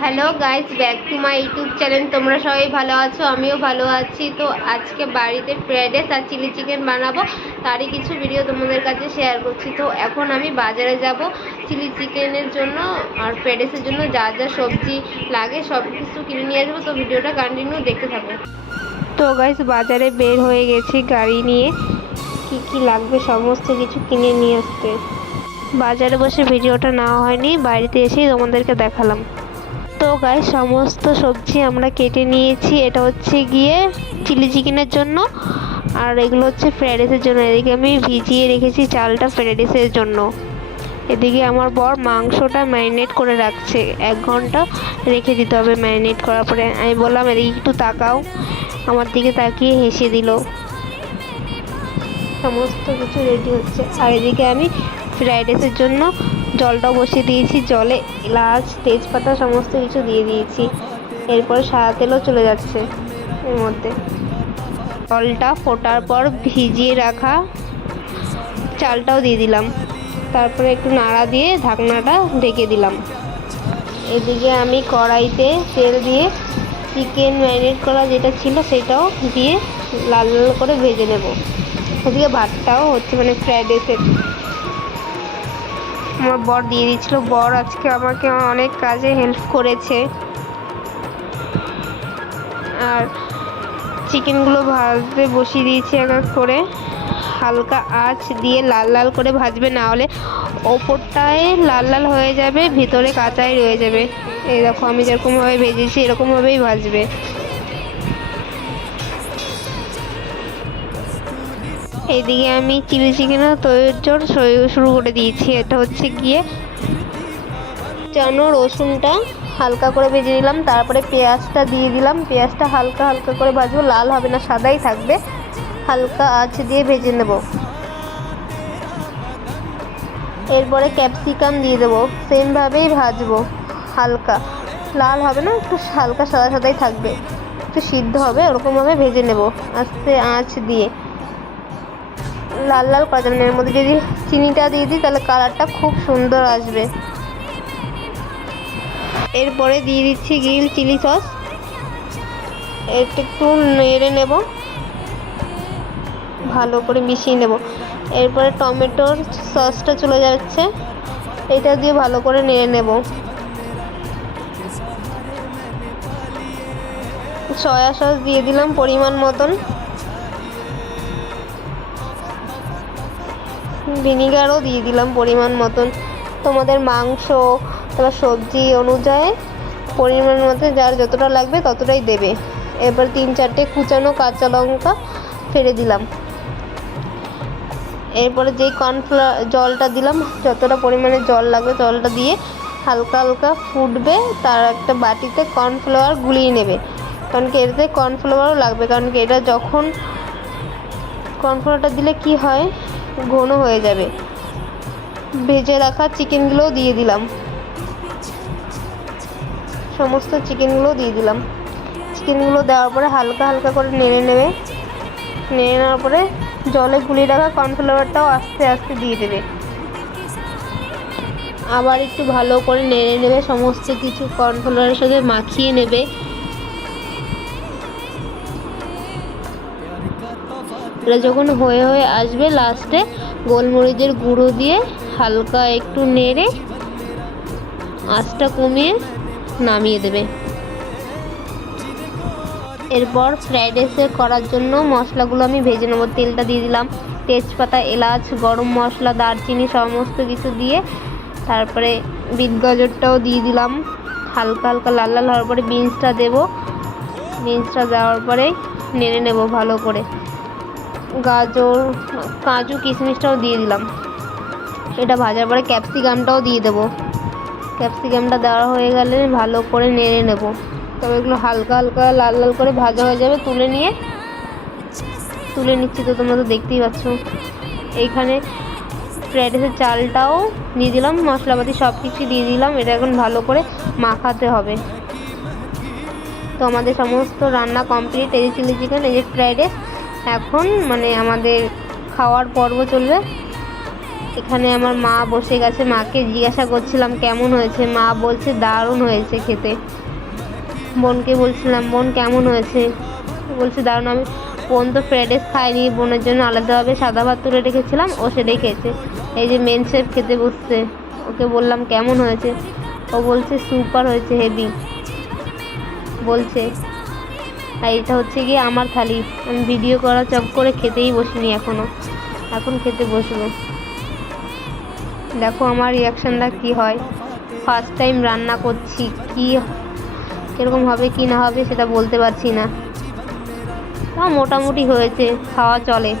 Hello guys, back to my YouTube channel. তোমরা সবাই ভালো আছো, আমিও ভালো আছি। তো আজকে বাড়িতে ফ্রাইড রাইস আর চিলি চিকেন বানাবো, তারই কিছু ভিডিও তোমাদের কাছে শেয়ার করছি। তো এখন আমি বাজারে যাব চিলি চিকেনের জন্য আর ফ্রাইড রাইসের জন্য যা যা সবজি লাগে সব কিছু কিনে নিয়ে আসবো। তো ভিডিওটা কন্টিনিউ দেখতে থাকো। তো গাইস, বাজারে বের হয়ে গেছি গাড়ি নিয়ে, কি কি লাগবে সমস্ত কিছু কিনে নিয়ে আসতে। বাজারে বসে ভিডিওটা নেওয়া হয়নি, বাড়িতে এসেই তোমাদেরকে দেখালাম। তো গাইস, সমস্ত সবজি আমরা কেটে নিয়েছি। এটা হচ্ছে গিয়ে চিলি চিকেনের জন্য, আর এগুলো হচ্ছে ফ্রাইড রাইসের জন্য। এদিকে আমি ভিজিয়ে রেখেছি চালটা ফ্রাইড রাইসের জন্য। এদিকে আমার বর মাংসটা ম্যারিনেট করে রাখছে, 1 ঘন্টা রেখে দিতে হবে ম্যারিনেট করার পরে। আমি বললাম এদিকে একটু তাকাও, আমার দিকে তাকিয়ে হেসে দিল। সমস্ত কিছু রেডি হচ্ছে, আর এদিকে আমি ফ্রাইড রাইসের জন্য জলটাও বসিয়ে দিয়েছি। জলে এলাচ, তেজপাতা সমস্ত কিছু দিয়ে দিয়েছি। এরপর সাদা তেলও চলে যাচ্ছে এর মধ্যে। জলটা ফোটার পর ভিজিয়ে রাখা চালটাও দিয়ে দিলাম, তারপরে একটু নাড়া দিয়ে ঢাকনাটা ঢেকে দিলাম। এদিকে আমি কড়াইতে তেল দিয়ে চিকেন ম্যারিনেট করা যেটা ছিল সেটাও দিয়ে লাল লাল করে ভেজে নেব। ওদিকে ভাতটাও হচ্ছে, মানে ফ্রাইড রাইসের আমার বর দিয়ে দিচ্ছিল। বর আজকে আমাকে অনেক কাজে হেল্প করেছে। আর চিকেনগুলো ভাজতে বসিয়ে দিয়েছি এক এক করে। হালকা আঁচ দিয়ে লাল লাল করে ভাজবে, না হলে ওপরটায় লাল লাল হয়ে যাবে, ভিতরে কাঁচাই রয়ে যাবে। এই দেখো, আমি যেরকমভাবে ভেজেছি এরকমভাবেই ভাজবে। এইদিকে আমি চিলি চিকেনের তৈরি শুরু করে দিয়েছি। এটা হচ্ছে গিয়ে রসুনটা হালকা করে ভেজে নিলাম, তারপরে পেঁয়াজটা দিয়ে দিলাম। পেঁয়াজটা হালকা হালকা করে ভাজবো, লাল হবে না, সাদাই থাকবে। হালকা আঁচ দিয়ে ভেজে নেব। এরপরে ক্যাপসিকাম দিয়ে দেবো, সেমভাবেই ভাজবো। হালকা লাল হবে না, একটু হালকা সাদা সাদাই থাকবে, একটু সিদ্ধ হবে, ওরকমভাবে ভেজে নেব আস্তে আঁচ দিয়ে। লাল লাল করা যাবে না, এর মধ্যে যদি চিনিটা দিয়ে দিই তাহলে কালারটা খুব সুন্দর আসবে। এরপরে দিয়ে দিচ্ছি গ্রিল চিলি সস, একটু নেড়ে নেব, ভালো করে মিশিয়ে নেব। এরপরে টমেটোর সসটা চলে যাচ্ছে, এটা দিয়ে ভালো করে নেড়ে নেব। সয়া সস দিয়ে দিলাম পরিমাণ মতন, ভিনিগারও দিয়ে দিলাম পরিমাণ মতন। তোমাদের মাংস তারপর সবজি অনুযায়ী পরিমাণ মতো যার যতটা লাগবে ততটাই দেবে। এরপর 3-4টে কুচানো কাঁচা লঙ্কা ফেলে দিলাম। এরপরে যেই কর্নফ্লাওয়ার জলটা দিলাম, যতটা পরিমাণে জল লাগবে জলটা দিয়ে হালকা হালকা ফুটবে। তার একটা বাটিতে কর্নফ্লাওয়ার গুলিয়ে নেবে, কারণ কি এটাতে কর্নফ্লাওয়ারও লাগবে, কারণ কি এটা যখন কর্নফ্লাওয়ারটা দিলে কি হয়, ঘন হয়ে যাবে। ভেজে রাখা চিকেনগুলোও দিয়ে দিলাম, সমস্ত চিকেনগুলো দিয়ে দিলাম। চিকেনগুলো দেওয়ার পরে হালকা হালকা করে নেড়ে নেবে। নেড়ে নেওয়ার পরে জলে গুলিয়ে রাখা কর্নফ্লাওয়ারটাও আস্তে আস্তে দিয়ে দেবে। আবার একটু ভালো করে নেড়ে নেবে, সমস্ত কিছু কর্নফ্লাওয়ারের সাথে মাখিয়ে নেবে। এটা যখন হয়ে হয়ে আসবে, লাস্টে গোলমরিচের গুঁড়ো দিয়ে হালকা একটু নেড়ে আঁচটা কমিয়ে নামিয়ে দেবে। এরপর ফ্রাইড রাইস করার জন্য মশলাগুলো আমি ভেজে নেবো। তেলটা দিয়ে দিলাম, তেজপাতা, এলাচ, গরম মশলা, দারচিনি সমস্ত কিছু দিয়ে, তারপরে বিট গাজরটাও দিয়ে দিলাম। হালকা হালকা লাল লাল হওয়ার পরে বিনসটা দেবো। বিনসটা দেওয়ার পরে নেড়ে নেব ভালো করে। গাজর, কাজু, কিশমিশটাও দিয়ে দিলাম। এটা ভাজার পরে ক্যাপসিকামটাও দিয়ে দেবো। ক্যাপসিকামটা দেওয়া হয়ে গেলে ভালো করে নেড়ে নেব। তবে এগুলো হালকা হালকা লাল লাল করে ভাজা হয়ে যাবে। তুলে নিচ্ছি, তো তোমরা তো দেখতেই পাচ্ছ। এইখানে ফ্রাইড রাইসের চালটাও দিয়ে দিলাম, মশলাপাতি সব কিছু দিয়ে দিলাম। এটা এখন ভালো করে মাখাতে হবে। তো আমাদের সমস্ত রান্না কমপ্লিট। এই যে চিলি চিকেন, এই যে ফ্রাইড রাইস, এখন মানে আমাদের খাওয়ার পর্ব চলবে। এখানে আমার মা বসে গেছে, মাকে জিজ্ঞাসা করছিলাম কেমন হয়েছে, মা বলছে দারুণ হয়েছে খেতে। বোনকে বলছিলাম বোন কেমন হয়েছে, বলছে দারুণ। আমি বোন তো ফ্রাইড রাইস খায়নি, বোনের জন্য আলাদাভাবে সাদা ভাত তুলে রেখেছিলাম, ও সেটাই খেয়েছে। এই যে মেন শেফ খেতে বসছে, ওকে বললাম কেমন হয়েছে, ও বলছে সুপার হয়েছে, হেভি বলছে। আর এটা হচ্ছে গিয়ে আমার থালি, আমি ভিডিও করা চক করে খেতেই বসিনি এখনও, এখন খেতে বসবো। দেখো আমার রিয়াকশানটা কি হয়, ফার্স্ট টাইম রান্না করছি, কীরকম হবে কি না হবে সেটা বলতে পারছি না। মোটামুটি হয়েছে, খাওয়া চলে।